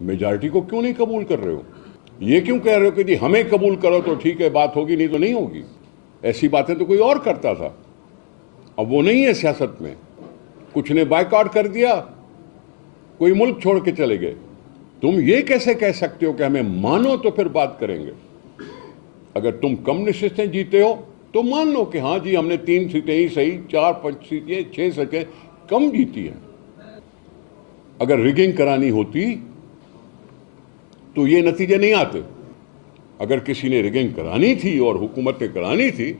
Majority को क्यों नहीं कबूल कर रहे हो? ये क्यों कह रहे हो कि जी हमें कबूल करो तो ठीक है, बात होगी, नहीं तो नहीं होगी? ऐसी बातें तो कोई और करता था, अब वो नहीं है सियासत में। कुछ ने बायकॉट कर दिया, कोई मुल्क छोड़ के चले गए। तुम ये कैसे कह सकते हो कि हमें मानो तो फिर बात करेंगे? अगर तुम कम निश्चित जीते हो तो मान लो कि हाँ जी हमने 3 सीटें ही सही, 4-5 सीटें, 6 सीटें कम जीती हैं। अगर रिगिंग करानी होती तो ये नतीजे नहीं आते। अगर किसी ने रिगिंग करानी थी और हुकूमतें करानी थी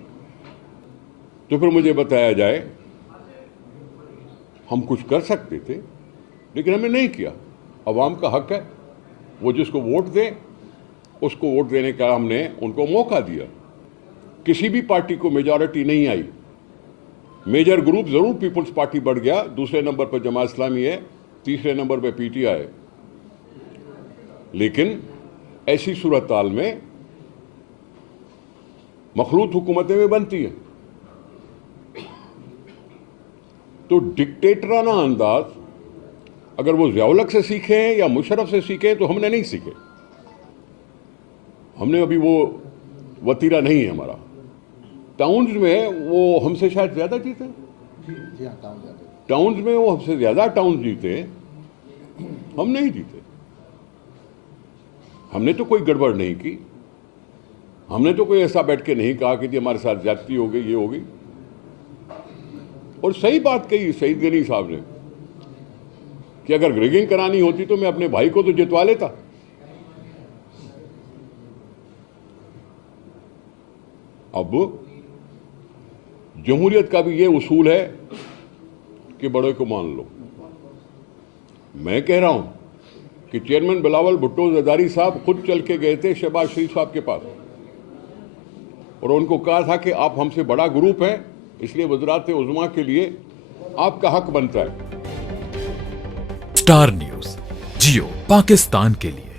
तो फिर मुझे बताया जाए, हम कुछ कर सकते थे, लेकिन हमने नहीं किया। अवाम का हक है, वो जिसको वोट दे उसको वोट देने का हमने उनको मौका दिया। किसी भी पार्टी को मेजॉरिटी नहीं आई। मेजर ग्रुप जरूर पीपल्स पार्टी बढ़ गया, दूसरे नंबर पर जमात इस्लामी है, तीसरे नंबर पर पीटीआई है। लेकिन ऐसी सूरत हाल में मखलूत हुकूमतें भी बनती हैं। तो डिक्टेटराना अंदाज अगर वो ज़िया-उल-हक से सीखे हैं या मुशर्रफ से सीखे तो हमने नहीं सीखे। हमने अभी वो वतीरा नहीं है हमारा। टाउन्स में वो हमसे शायद ज़्यादा जीते, टाउन्स में वो हमसे ज़्यादा टाउन जीते, हम नहीं जीते। हमने तो कोई गड़बड़ नहीं की, हमने तो कोई ऐसा बैठ के नहीं कहा कि जी हमारे साथ ज्यादती हो गई, ये हो गई। और सही बात कही सईद गनी साहब ने कि अगर रिगिंग करानी होती तो मैं अपने भाई को तो जितवा लेता। अब जमहूरियत का भी ये उसूल है कि बड़े को मान लो। मैं कह रहा हूं कि चेयरमैन बिलावल भुट्टो जरदारी साहब खुद चल के गए थे शहबाज शरीफ साहब के पास और उनको कहा था कि आप हमसे बड़ा ग्रुप है, इसलिए वज़रात उज़्मा के लिए आपका हक बनता है। स्टार न्यूज़, जियो पाकिस्तान के लिए।